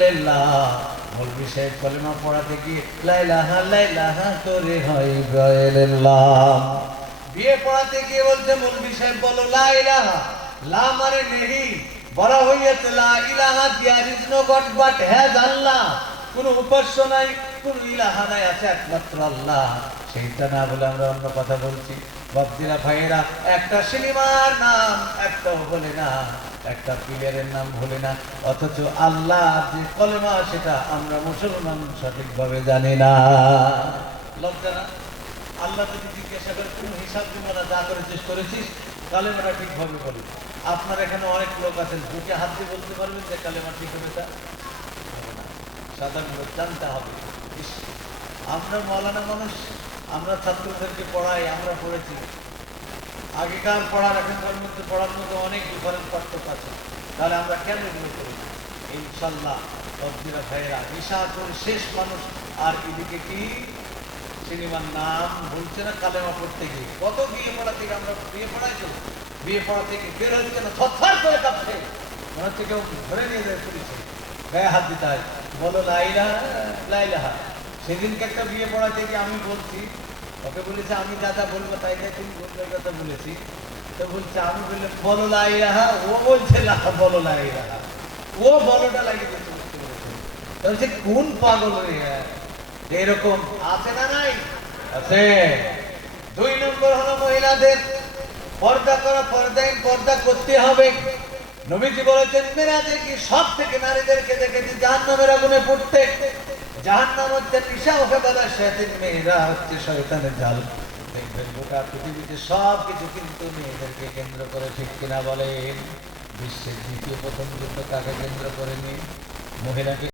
মৌলভী সাহেব কলেমা পড়াতে গিয়ে লা ইলাহা করে হয় গায়লাল্লাহ। বিয়ে পড়াতে গিয়ে বলছে মৌলভী সাহেব বলো লা ইলাহা, লা মানে নেহি, বলা হইয়াছে লা ইলাহা, there is no God but has Allah, কোন উপাস্য নাই, কোন ইলাহা নাই, আছে একমাত্র আল্লাহ। সেইটা না বলে আমরা অন্য কথা বলছি। বাপজিরা ভাইয়েরা, একটা সিনেমার নাম একটাও বলে না, একটা প্লেয়ারের নাম ভুলে না, অথচ আল্লাহ যে কলেমা সেটা আমরা মুসলমান সঠিকভাবে জানি না। লজ্জা না? আল্লাহ যদি জিজ্ঞাসা করে তুমি হিসাব দিব না, যা করেছিস করেছিস, কালেমাটা ঠিকভাবে বলি। আপনার এখানে অনেক লোক আছেন, বুকে হাত দিয়ে বলতে পারবেন যে কালেমা ঠিক হবে? তা সাধারণ লোক জানতে হবে। আমরা মৌলানা মানুষ, আমরা ছাত্রদেরকে পড়াই, আমরা পড়েছি। আগেকার পড়ার এখনকার মধ্যে পড়ার মধ্যে অনেক ডিফারেন্স পার্থক্য আছে। তাহলে আমরা কেন এগুলো করি? ইনশাল্লাহ সবজিরা ভাইয়েরা, নিশাচর শেষ মানুষ। আর এদিকে কি সিনেমার নাম বলছে না, কালেমা পড়তে গিয়ে কত বিয়ে পড়া থেকে আমরা বিয়ে পড়াই তো, বিয়ে পড়া থেকে বের হচ্ছে না, থরথর করে কাঁপছে, মনে হচ্ছে কেউ ধরে নিয়ে যায় পুলিশে, গায়ে হাত দিতে হয়, বলো লা ইলাহা। সেদিনকে একটা বিয়ে পড়া থেকে আমি বলছি, ওকে বলেছে আমি যা যা বলবো তাই তাই তুমি বলবে, কথা বলেছি। তো বলছে আমি বললে বলো লা ইলাহা, ও বলছে বলো লা ইলাহা, ও বলোটা লাগিয়ে দিচ্ছে, বুঝতে পেরেছে? বলছে কোন পাগল হয়ে এরকম আছে না? নাই আছে। 2 নম্বর হলো মহিলাদের পর্দা করা, পর্দা করতে হবে। নবীজি বলেছেন মেরাজে কি সব থেকে নারীদেরকে দেখেছি জাহান্নামের আগুনে পড়তে। জাহান্নাম হচ্ছে নিশা ওফেবালা শয়তান, মেয়েরা হচ্ছে শয়তানের জাল। দেখবেন গোটা পৃথিবীতে সব কিছু কিন্তু মেয়েদেরকে কেন্দ্র করে, ঠিক কিনা বলেন? বিশ্বের দ্বিতীয় প্রথম যুদ্ধ কাকে কেন্দ্র করে? মহিলাকে